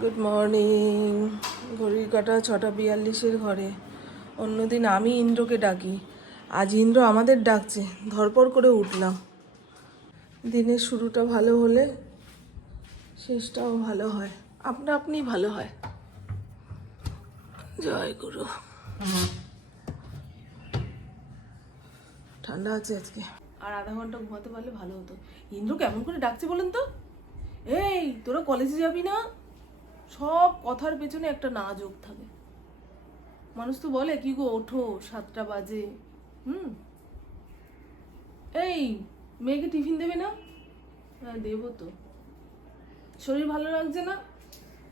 Good morning ঘড়ির কাটা ছটা বিয়াল্লিশের ঘরে। অন্যদিন আমি ইন্দ্রকে ডাকি। আজ ইন্দ্র আমাদের ডাকছে। ধরপড় করে উঠলাম। দিনের শুরুটা ভালো হলে শেষটাও ভালো হয়। আপনা আপনি ভালো হয়। জয় গুরু। ঠান্ডা আছে আজকে। আর আধা ঘণ্টা ঘুমাতে পারলে ভালো হতো। ইন্দ্র কেমন করে ডাকছে বলেন তো? এই, তোরা কলেজে যাবি না? সব কথার পেছনে একটা না যোগ থাকে। মানুষ তো বলে, কি গো, ওঠো, সাতটা বাজে। হুম? এই, মেয়েকে টিফিন দেবে না? হ্যাঁ দেবো তো। শরীর ভালো লাগছে না?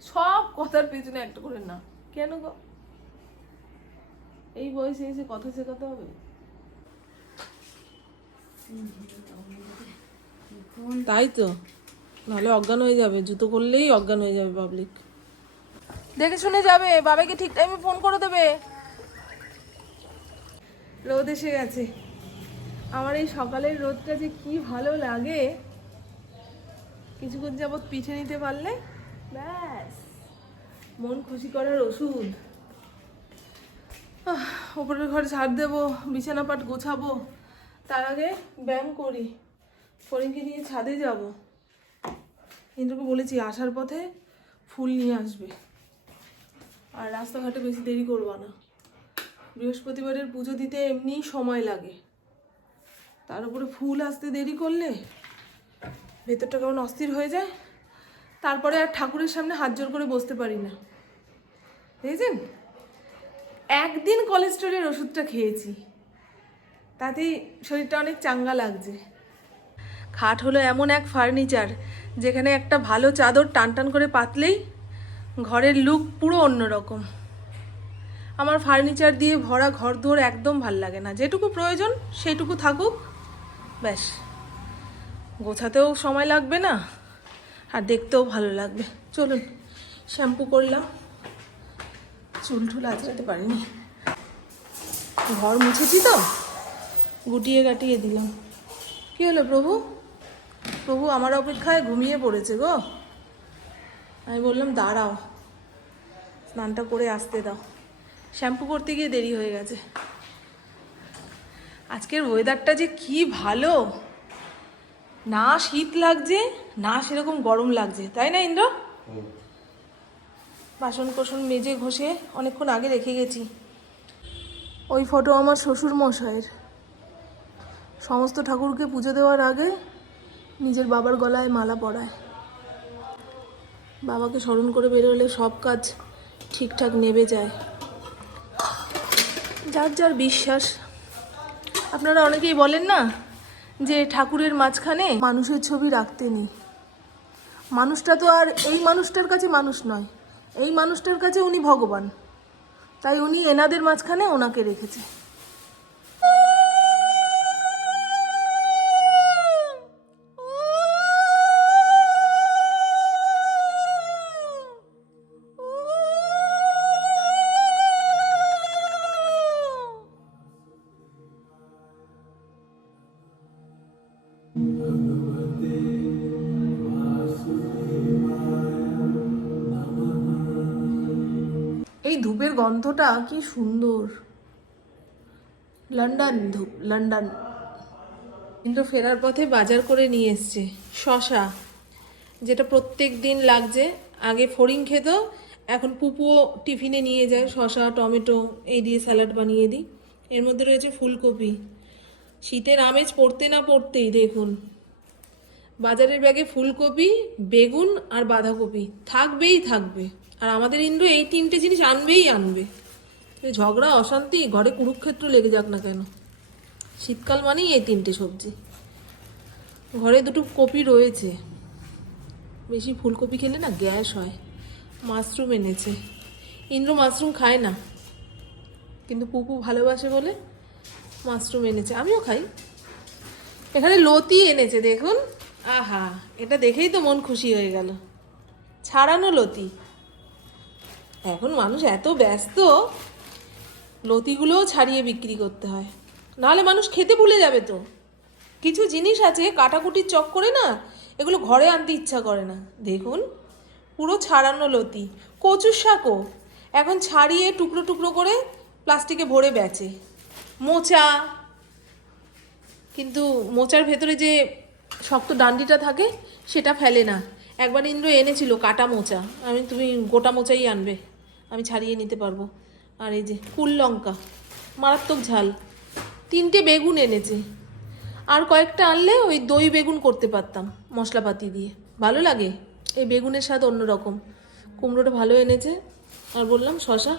সব কথার পেছনে একটা করে না। কেন গো? এই বয়সে এসে কথা শেখাতে হবে? তাই তো। নাহলে অজ্ঞান হয়ে যাবে। জুতো করলেই অজ্ঞান হয়ে যাবে পাবলিক দেখে শুনে যাবে, বাবাকে ঠিক টাইমে ফোন করে দেবে। রোদ এসে গেছে। আমার এই সকালের রোদটা যে কি ভালো লাগে। কিছুক্ষণ যাবৎ পিঠে নিতে পারলে, ব্যাস। মন খুশি করার ওষুধ। ওপরের ঘরে ঝাড় দেবো, বিছানা পাট গোছাবো। তার আগে ব্যায়াম করি। ফরিনকে নিয়ে ছাদে যাব। ইন্দ্রকে বলেছি, আসার পথে ফুল নিয়ে আসবে। আর রাস্তাঘাটে বেশি দেরি করবা না। বৃহস্পতিবারের পুজো দিতে এমনিই সময় লাগে। তার উপরে ফুল আসতে দেরি করলে ভেতরটা কেমন অস্থির হয়ে যায়। তারপরে আর ঠাকুরের সামনে হাত জোর করে বসতে পারি না। দেখেছেন? একদিন কোলেস্ট্রলের ওষুধটা খেয়েছি। তাতেই শরীরটা অনেক চাঙ্গা লাগছে। খাট হলো এমন এক ফার্নিচার যেখানে একটা ভালো চাদর টান টান করে পাতলেই ঘরের লুক পুরো অন্যরকম। আমার ফার্নিচার দিয়ে ভরা ঘর দুয়ার একদম ভালো লাগে না। যেটুকু প্রয়োজন সেইটুকু থাকুক, ব্যাস। গোছাতেও সময় লাগবে না, আর দেখতেও ভালো লাগবে। চলুন, শ্যাম্পু করলাম। চুল টুল আঁচড়াতে পারিনি। ঘর মুছেছি তো, গুটিয়ে গাটিয়ে দিলাম। কী হলো প্রভু? প্রভু আমার অপেক্ষায় ঘুমিয়ে পড়েছে গো। আমি বললাম দাঁড়াও স্নানটা করে আসতে দাও। শ্যাম্পু করতে গিয়ে দেরি হয়ে গেছে। আজকের ওয়েদারটা যে কি ভালো! না শীত লাগছে না সেরকম গরম লাগছে তাই না ইন্দ্র? বাসন কোসন মেজে ঘষে অনেকক্ষণ আগে রেখে গেছি। ওই ফটো আমার শ্বশুর মশাইয়ের। সমস্ত ঠাকুরকে পুজো দেওয়ার আগে নিজের বাবার গলায় মালা পরায়। বাবাকে স্মরণ করে বেরোলে সব কাজ ঠিকঠাক নেবে যায়। যার যার বিশ্বাস। আপনারা অনেকেই বলেন না যে ঠাকুরের মাঝখানে মানুষের ছবি রাখতে নেই। মানুষটা তো আর এই মানুষটার কাছে মানুষ নয়, এই মানুষটার কাছে উনি ভগবান। তাই উনি এনাদের মাঝখানে ওনাকে রেখেছে। গন্ধটা কি সুন্দর। লন্ডন ধূপ লন্ডন। কিন্তু ফেরার পথে বাজার করে নিয়ে এসছে, শশা। যেটা প্রত্যেক দিন লাগছে। আগে ফড়িং খেত, এখন পুপুও টিফিনে নিয়ে যায়, শশা, টমেটো, এই দিয়ে স্যালাড বানিয়ে দিই। এর মধ্যে রয়েছে ফুলকপি। শীতের আমেজ পড়তে না পড়তেই দেখুন। বাজারের ব্যাগে ফুলকপি, বেগুন আর বাঁধাকপি। থাকবেই থাকবে। আর আমাদের ইন্দ্র এই তিনটে জিনিস আনবেই আনবে। ঝগড়া, অশান্তি, ঘরে কুরুক্ষেত্র লেগে যাক না কেন? শীতকাল মানেই এই তিনটে সবজি। ঘরে দুটো কপি রয়েছে। বেশি ফুলকপি খেলে না গ্যাস হয়। মাশরুম এনেছে। ইন্দ্র মাশরুম খায় না। কিন্তু পুপু ভালোবাসে বলে মাশরুম এনেছে। আমিও খাই। এখানে লতি এনেছে, দেখুন। আহা, এটা দেখেই তো মন খুশি হয়ে গেল। ছাড়ানো লতি। এখন মানুষ এত ব্যস্ত, লতিগুলোও ছাড়িয়ে বিক্রি করতে হয়। নাহলে মানুষ খেতে ভুলে যাবে তো। কিছু জিনিস আছে, কাটাকুটির চক করে না, এগুলো ঘরে আনতে ইচ্ছা করে না। দেখুন, পুরো ছাড়ানো লতি, কচুর শাকও, এখন ছাড়িয়ে টুকরো টুকরো করে প্লাস্টিকে ভরে বেচে। মোচা, কিন্তু মোচার ভেতরে যে শক্ত ডান্ডিটা থাকে, সেটা ফেলে না। একবার ইন্দ্র এনেছিল কাটা মোচা। আমি, তুমি গোটা মোচাই আনবে। আমি ছাড়িয়ে নিতে পারব। আর এই যে কুল লঙ্কা, মারাত্মক ঝাল। তিনটে বেগুন এনেছে। আর কয়েকটা আনলে ওই দই বেগুন করতে পারতাম মশলাপাতি দিয়ে। ভালো লাগে? এই বেগুনের স্বাদ অন্যরকম। কুমড়োটা ভালো এনেছে। আর বললাম, শশা,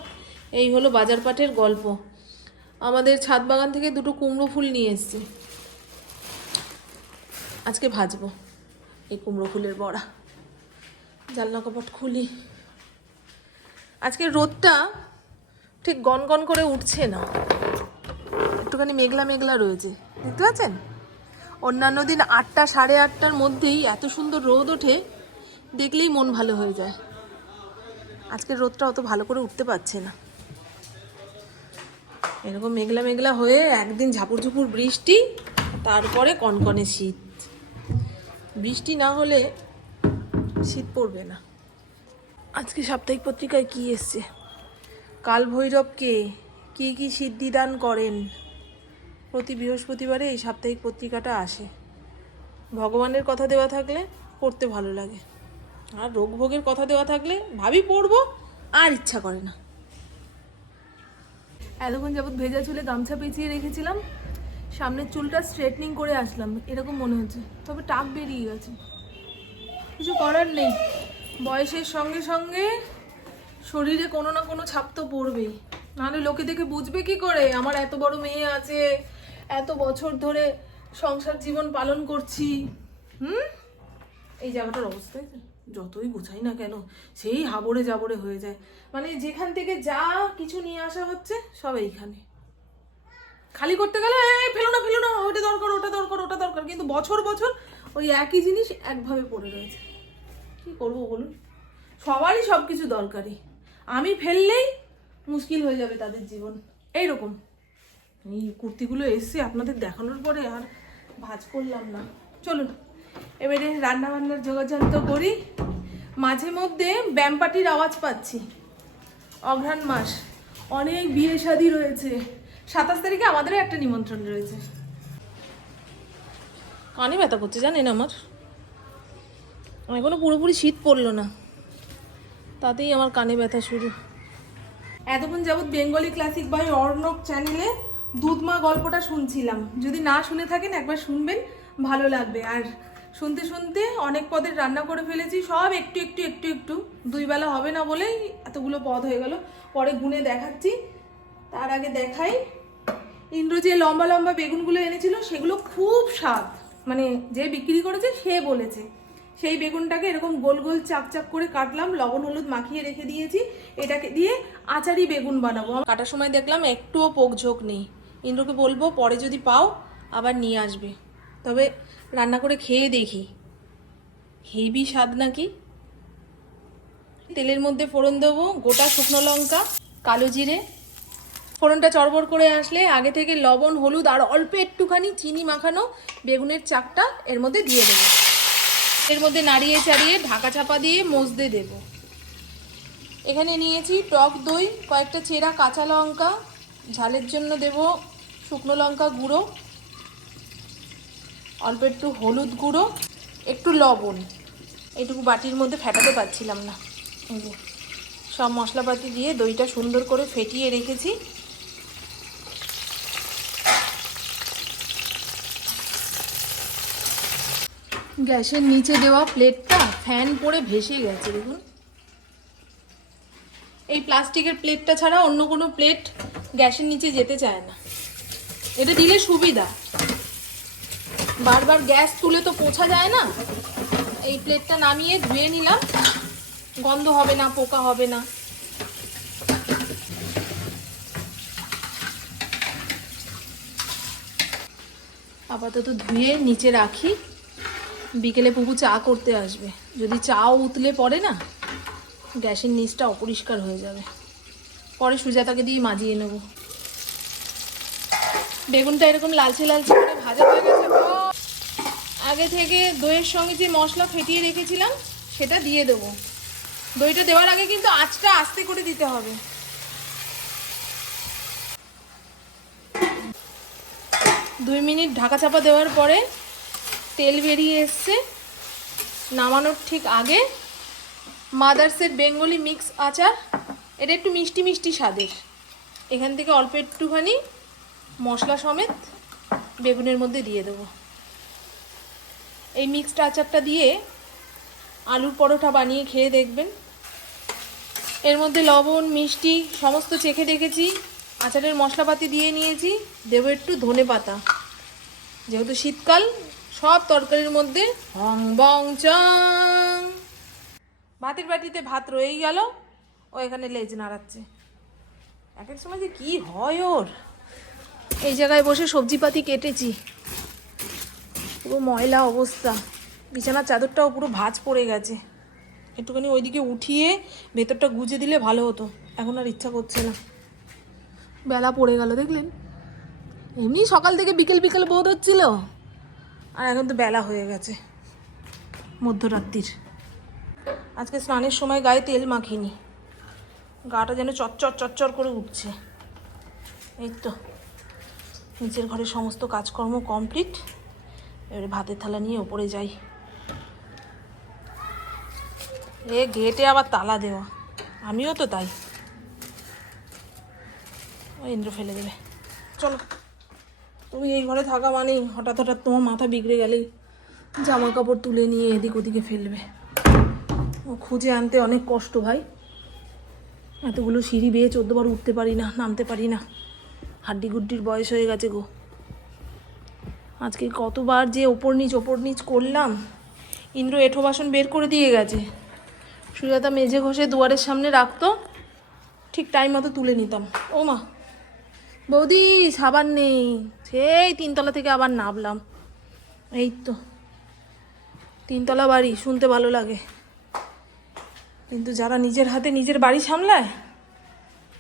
এই হলো বাজার পাটের গল্প। আমাদের ছাদ বাগান থেকে দুটো কুমড়ো ফুল নিয়ে এসেছি। আজকে ভাজবো এই কুমড়ো ফুলের বড়া। জানলা কপাট খুলি। আজকে রোদটা ঠিক গনগন করে উঠছে না। একটুখানি মেঘলা মেঘলা রয়েছে। দেখতে পাচ্ছেন? অন্যান্য দিন আটটা সাড়ে আটটার মধ্যেই এত সুন্দর রোদ ওঠে, দেখলেই মন ভালো হয়ে যায়। আজকের রোদটা অত ভালো করে উঠতে পারছে না। এরকম মেঘলা মেঘলা হয়ে একদিন ঝাপুর ঝুপুর বৃষ্টি, তারপরে কনকনে শীত। বৃষ্টি না হলে শীত পড়বে না। আজকে সাপ্তাহিক পত্রিকায় কি এসছে? কাল ভৈরবকে কি কি সিদ্ধিদান করেন? প্রতি বৃহস্পতিবারে এই সাপ্তাহিক পত্রিকাটা আসে। ভগবানের কথা দেওয়া থাকলে পড়তে ভালো লাগে। আর রোগ ভোগের কথা দেওয়া থাকলে ভাবি পড়ব, আর ইচ্ছা করে না। এতক্ষণ যাবত ভেজা চুলে গামছা পেঁচিয়ে রেখেছিলাম। সামনের চুলটা স্ট্রেটনিং করে আসলাম, এরকম মনে হচ্ছে। তবে টাক বেরিয়ে গেছে। কিছু করার নেই। বয়সের সঙ্গে সঙ্গে শরীরে কোনো না কোনো ছাপ তো পড়বেই। নাহলে লোকে দেখে বুঝবে কি করে? আমার এত বড় মেয়ে আছে এত বছর ধরে সংসার জীবন পালন করছি। হুম? এই জায়গাটার অবস্থা যতই গুছাই না কেন সেই হাবড়ে জাবড়ে হয়ে যায়। মানে যেখান থেকে যা কিছু নিয়ে আসা হচ্ছে সব এইখানে। খালি করতে গেলে "এই, ফেলো না ফেলো না ওটা দরকার ওটা দরকার ওটা দরকার। কিন্তু বছর বছর ওই একই জিনিস একভাবে পড়ে রয়েছে। কি করব বলুন? সবারই সব কিছু দরকারি। আমি ফেললেই মুশকিল হয়ে যাবে তাদের জীবন। এইরকম। এই কুর্তিগুলো এসে আপনাদের দেখানোর পরে আর ভাজ করলাম না। চলুন, এবারে রান্না বান্নার যোগাযন্ত্র করি। মাঝে মধ্যে ব্যাম্পাটির আওয়াজ পাচ্ছি। অঘ্রাণ মাস। অনেক বিয়ে শাদি রয়েছে। সাতাশ তারিখে আমাদেরও একটা নিমন্ত্রণ রয়েছে। কানে ব্যথা করছে জানেন আমার? এখনও পুরোপুরি শীত পড়ল না। তাতেই আমার কানে ব্যথা শুরু। এতক্ষণ যাবৎ বেঙ্গলি ক্লাসিক বাই অর্ণব চ্যানেলে দুধমা গল্পটা শুনছিলাম। যদি না শুনে থাকেন, একবার শুনবেন, ভালো লাগবে। আর শুনতে শুনতে অনেক পদের রান্না করে ফেলেছি, সব একটু একটু একটু একটু। দুই বেলা হবে না বলেই এতগুলো পদ হয়ে গেল। পরে গুনে দেখাচ্ছি। তার আগে দেখাই। ইন্দ্র যে লম্বা লম্বা বেগুনগুলো এনেছিল, সেগুলো খুব স্বাদ। মানে যে বিক্রি করেছে, সে বলেছে। সেই বেগুনটাকে এরকম গোল গোল চাক চাক করে কাটলাম, লবণ, হলুদ মাখিয়ে রেখে দিয়েছি। এটাকে দিয়ে আচারি বেগুন বানাবো। কাটার সময় দেখলাম একটুও পোক ঝোঁক নেই। ইন্দ্রকে বলব, পরে যদি পাও আবার নিয়ে আসবে। তবে রান্না করে খেয়ে দেখি। হেভি স্বাদ নাকি? তেলের মধ্যে ফোড়ন দেবো, গোটা শুকনো লঙ্কা, কালো জিরে। ফোড়নটা চড়বড় করে আসলে আগে থেকে লবণ, হলুদ আর অল্প একটুখানি চিনি মাখানো বেগুনের চাকটা এর মধ্যে দিয়ে দেবো। এর মধ্যে নাড়িয়ে চাড়িয়ে ঢাকা চাপা দিয়ে মজদে দেব। এখানে নিয়েছি টক দই, কয়েকটা চেরা কাঁচা লঙ্কা, ঝালের জন্য দেব শুকনো লঙ্কা গুঁড়ো, অল্প একটু হলুদ গুঁড়ো, একটু লবণ। এটুকু বাটির মধ্যে ফেটাতে পারছিলাম না। সব মশলাপাতি দিয়ে দইটা সুন্দর করে ফেটিয়ে রেখেছি। গ্যাসের নিচে দেওয়া প্লেটটা ফ্যান পড়ে ভেসে গেছে, দেখুন। এই প্লাস্টিকের প্লেটটা ছাড়া অন্য কোনো প্লেট গ্যাসের নিচে যেতে চায় না। এটা দিলে সুবিধা। বারবার গ্যাস তুলে তো পোছা যায় না। এই প্লেটটা নামিয়ে ধুয়ে নিলাম। গন্ধ হবে না, পোকা হবে না। আপাতত ধুয়ে নিচে রাখি। বিকেলে পুপু চা করতে আসবে। যদি চাও উতলে পড়ে না, গ্যাসের নিচটা অপরিষ্কার হয়ে যাবে। পরে সুজাতাকে দিয়ে মাজিয়ে নেব। বেগুনটা এরকম লালচে লালচে করে ভাজা হয়ে গেছে। আগে থেকে দইয়ের সঙ্গে যে মশলা ফেটিয়ে রেখেছিলাম, সেটা দিয়ে দেবো। দইটা দেওয়ার আগে কিন্তু আঁচটা আস্তে করে দিতে হবে। দুই মিনিট ঢাকা চাপা দেওয়ার পরে তেল বেরিয়ে এসছে। নামানোর ঠিক আগে মাদার্সের বেঙ্গলি মিক্স আচার, এটা একটু মিষ্টি মিষ্টি স্বাদের। এখান থেকে অল্প একটুখানি মশলা সমেত বেগুনের মধ্যে দিয়ে দেবো। এই মিক্সড আচারটা দিয়ে আলুর পরোটা বানিয়ে খেয়ে দেখবেন। এর মধ্যে লবণ, মিষ্টি, সমস্ত চেখে দেখেছি। আচারের মশলাপাতি দিয়ে নিয়েছি। দেবো একটু ধনে পাতা যেহেতু শীতকাল সব তরকারির মধ্যে হং বং চং। ভাতের বাটিতে ভাত রয়েই গেল। ও এখানে লেজ নাড়াচ্ছে। এক এক সময় যে কী হয় ওর। এই জায়গায় বসে সবজিপাতি কেটেছি। পুরো ময়লা অবস্থা। বিছানার চাদরটাও পুরো ভাঁজ পড়ে গেছে। একটুখানি ওইদিকে উঠিয়ে ভেতরটা গুজে দিলে ভালো হতো। এখন আর ইচ্ছা করছে না। বেলা পড়ে গেল দেখলেন? এমনি সকাল থেকে বিকেল বিকেল বোধ হচ্ছিল। আর এখন তো বেলা হয়ে গেছে। মধ্যরাত্রির। আজকে স্নানের সময় গায়ে তেল মাখিনি। গাটা যেন চচ্চর চচ্চর করে উঠছে। এই তো নিচের ঘরের সমস্ত কাজকর্ম কমপ্লিট। এবারে ভাতের থালা নিয়ে ওপরে যাই। এ গেটে আবার তালা দেওয়া। আমিও তো তাই। ইন্দ্র ফেলে দেবে। চলো। তুমি এই ঘরে থাকা মানেই হঠাৎ হঠাৎ তোমার মাথা বিগড়ে গেলেই জামা কাপড় তুলে নিয়ে এদিক ওদিকে ফেলবে। ও খুঁজে আনতে অনেক কষ্ট ভাই। এতগুলো সিঁড়ি বেয়ে চোদ্দবার উঠতে পারি না, নামতে পারি না। হাড্ডি গুড্ডির বয়স হয়ে গেছে গো। আজকে কতবার যে ওপর নিচ ওপর নিচ করলাম, ইন্দ্র এঁঠো বাসন বের করে দিয়ে গেছে। সুজাতা মেঝে ঘষে দুয়ারের সামনে রাখতো, ঠিক টাইম মতো তুলে নিতাম। ও মা বৌদি, সাবান নেই। সেই তিনতলা থেকে আবার নামলাম। এই তো, তিনতলা বাড়ি, শুনতে ভালো লাগে। কিন্তু যারা নিজের হাতে নিজের বাড়ি সামলায়,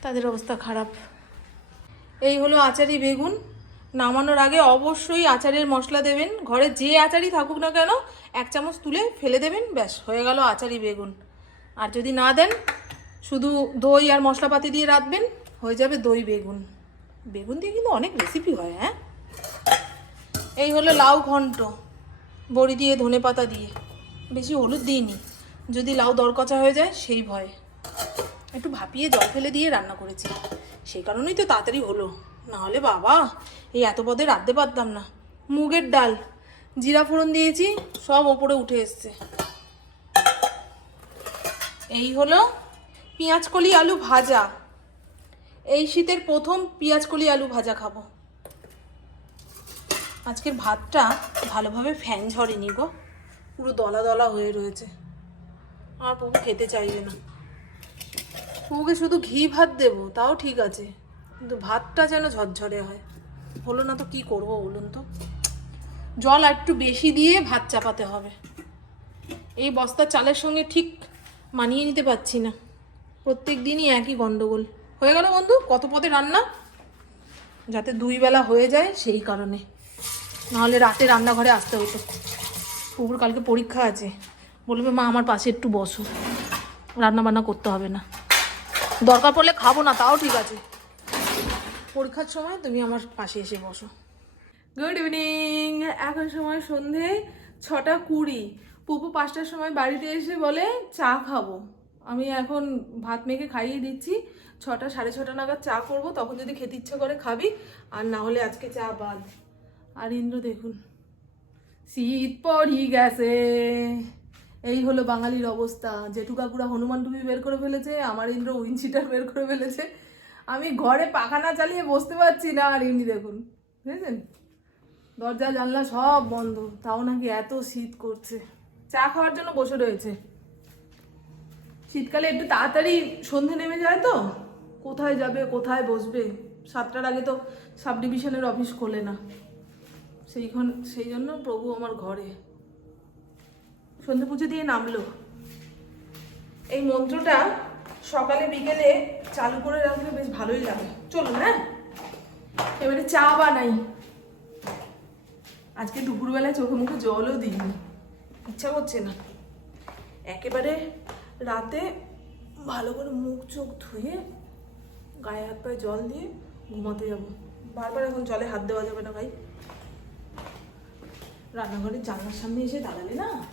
তাদের অবস্থা খারাপ। এই হলো আচারি বেগুন। নামানোর আগে অবশ্যই আচারের মশলা দেবেন। ঘরে যে আচারই থাকুক না কেন, এক চামচ তুলে ফেলে দেবেন, ব্যাস, হয়ে গেল আচারি বেগুন। আর যদি না দেন, শুধু দই আর মশলাপাতি দিয়ে রাখবেন হয়ে যাবে দই বেগুন। বেগুন দিয়ে কিন্তু অনেক রেসিপি হয় হ্যাঁ? এই হলো লাউ ঘন্ট, বড়ি দিয়ে, ধনে পাতা দিয়ে। বেশি হলুদ দিইনি। যদি লাউ দরকচা হয়ে যায়, সেই ভয়। একটু ভাপিয়ে জল ফেলে দিয়ে রান্না করেছি। সেই কারণেই তো তাড়াতাড়ি হলো। না হলে বাবা, এই এত পদে রাঁধতে পারতাম না। মুগের ডাল, জিরা ফোড়ন দিয়েছি, সব ওপরে উঠে এসছে। এই হলো পেঁয়াজকলি আলু ভাজা। এই শীতের প্রথম পেঁয়াজকলি আলু ভাজা খাব। আজকের ভাতটা ভালোভাবে ফ্যান ঝরেনি গো, পুরো দলা দলা হয়ে রয়েছে। আর প্রভু খেতে চাইবে না। প্রভুকে শুধু ঘি ভাত দেবো, তাও ঠিক আছে, কিন্তু ভাতটা যেন ঝরঝরে হয়। হলো না তো কি করব বলুন তো? জল আর একটু বেশি দিয়ে ভাত চাপাতে হবে। এই বস্তার চালের সঙ্গে ঠিক মানিয়ে নিতে পারছি না। প্রত্যেক দিনই একই গন্ডগোল। হয়ে গেল বন্ধু, কত পদে রান্না? যাতে দুই বেলা হয়ে যায় সেই কারণে। নাহলে রাতে রান্নাঘরে আসতে হতো। পুকুর কালকে পরীক্ষা আছে। বলবে, মা, আমার পাশে একটু বসো। রান্না বান্না করতে হবে না। দরকার পড়লে খাব না, তাও ঠিক আছে। পরীক্ষার সময় তুমি আমার পাশে এসে বসো। গুড ইভিনিং এখন সময় সন্ধে ছটা কুড়ি। পুপু পাঁচটার সময় বাড়িতে এসে বলে, চা খাব। আমি এখন ভাত মেখে খাইয়ে দিচ্ছি। ছটা, সাড়ে ছটা নাগাদ চা করব, তখন যদি খেতে ইচ্ছে করে খাবি। আর না হলে আজকে চা বাদ। আর ইন্দ্র, দেখুন, শীত পড়ি গেছে। এই হলো বাঙালির অবস্থা। জেঠু কাকুরা হনুমান টুপি বের করে ফেলেছে, আমার ইন্দ্র উইনচিটার বের করে ফেলেছে। আমি ঘরে পাখা না চালিয়ে বসতে পারছি না। আর এমনি দেখুন, বুঝেছেন? দরজা, জানলা সব বন্ধ। তাও নাকি এত শীত করছে। চা খাওয়ার জন্য বসে রয়েছে। শীতকালে একটু তাড়াতাড়ি সন্ধে নেমে যায় তো। কোথায় যাবে, কোথায় বসবে? সাতটার আগে তো সাব ডিভিশনের অফিস খোলে না। সেইখান সেই জন্য প্রভু আমার ঘরে। সন্ধে পুজো দিয়ে নামলো। এই মন্ত্রটা সকালে বিকেলে চালু করে রাখলে বেশ ভালোই লাগে। চলুন হ্যাঁ? এবারে চা বানাই। আজকে দুপুরবেলায় চোখে মুখে জলও দিইনি। ইচ্ছা করছে না। একেবারে রাতে ভালো করে মুখ চোখ ধুয়ে গায়ে হাত পায়ে জল দিয়ে ঘুমাতে যাব। বারবার এখন জলে হাত দেওয়া যাবে না ভাই। রান্নাঘরের জানলার সামনে এসে দাঁড়ালে না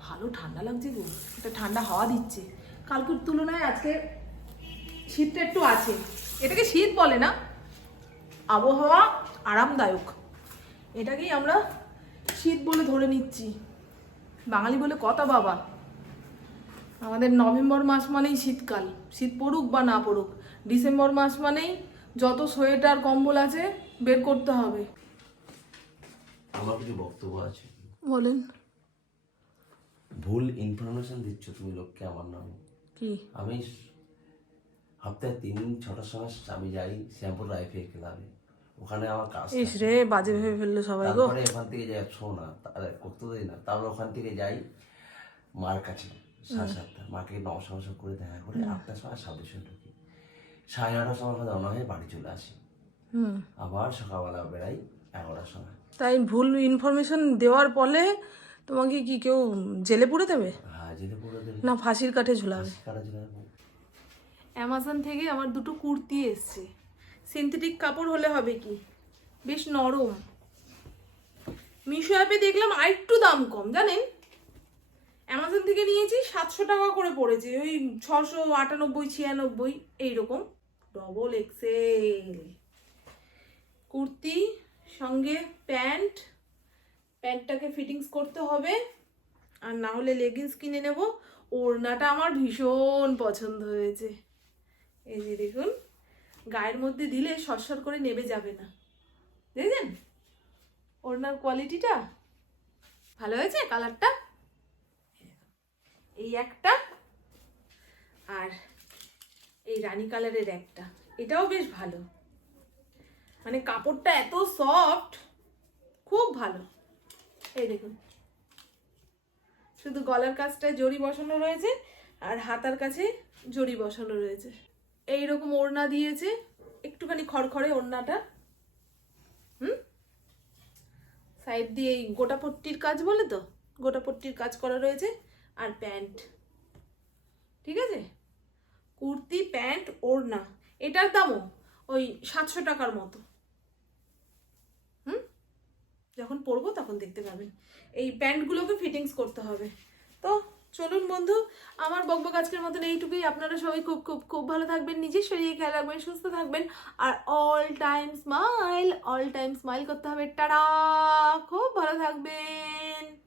ভালো ঠান্ডা লাগছে গো। একটা ঠান্ডা হাওয়া দিচ্ছে। কালকের তুলনায় আজকে শীতটা একটু আছে। এটাকে শীত বলে না। আবহাওয়া আরামদায়ক। এটাকেই আমরা শীত বলে ধরে নিচ্ছি। বাঙালি বলে কথা বাবা। আমাদের নভেম্বর মাস মানেই শীতকাল। শীত পড়ুক বা না পড়ুক ডিসেম্বর মাস মানেই যত সোয়েটার কম্বল আছে বের করতে হবে। আমার কিছু বক্তব্য আছে। বলেন। ভুল ইনফরমেশন দিচ্ছ তুমি লোককে আমার নামে। কি? আমি সপ্তাহে তিন দিন ছটার সময় আমি যাই শ্যামপুর রাইফে ক্লাবে ওখানে আমার কাজ ইস রে বাজে ভেবে ফেলল সবাই গো। তারপরে ওখান থেকে যাই শো না তাহলে করতে দেয় না। তারপরে ওখান থেকে যাই মার কাছে। সাড়ে সাতটা। মাকে নমস্কার নমস্কার করে দেখা করে আটটার সময় সাবস্টেশন ঢুকি। সাড়ে নটার সময় রওনা হয়ে বাড়ি চলে আসি। হুম। আবার সকালবেলা বেড়াই এগারোটার সময়। তাই ভুল ইনফরমেশন দেওয়ার ফলে তোমাকে কি কেউ জেলে পুরে দেবে? হ্যাঁ যেতে পুরো দিন না ফাঁসির কাঠে ঝুলাবে। অ্যামাজন থেকে আমার দুটো কুর্তি এসছে। সিনথেটিক কাপড় হলে হবে কি? বেশ নরম। মিশো অ্যাপে দেখলাম আরেকটু দাম কম জানেন? অ্যামাজন থেকে নিয়েছি সাতশো টাকা করে পড়েছে, ওই ছশো আটানব্বই, ছিয়ানব্বই, এইরকম। ডবল এক্সেল কুর্তি, সঙ্গে প্যান্ট। প্যান্টটাকে ফিটিংস করতে হবে। আর না হলে লেগিংস কিনে নেব। ওড়নাটা আমার ভীষণ পছন্দ হয়েছে। এই যে দেখুন, গায়ের মধ্যে দিলে সরসর করে নেবে যাবে না। দেখছেন? ওড়নার কোয়ালিটিটা ভালো হয়েছে কালারটা এই একটা আর এই রানী কালারের একটা। এটাও বেশ ভালো। মানে কাপড়টা এত সফট খুব ভালো। এই দেখুন। শুধু গলার কাছটায় জড়ি বসানো রয়েছে আর হাতার কাছে জড়ি বসানো রয়েছে। এই রকম ওড়না দিয়েছে। একটুখানি খড়খড়ে ওড়নাটা। হুম? সাইড দিয়ে এই গোটা পট্টির কাজ বলে তো? গোটা পট্টির কাজ করা রয়েছে। আর প্যান্ট। ঠিক আছে? কুর্তি, প্যান্ট, ওড়না। এটার দামও ওই সাতশো টাকার মতো। হুম? যখন পরবো তখন দেখতে পাবেন এই প্যান্টগুলোকে ফিটিংস করতে হবে। তো চলুন বন্ধু, আমার বকবক আজকের মতন এইটুকুই। আপনারা সবাই খুব খুব খুব ভালো থাকবেন, নিজের শরীরে খেয়াল রাখবেন, সুস্থ থাকবেন। আর all time smile all time smile করতে হবে। টাটা! খুব ভালো থাকবেন।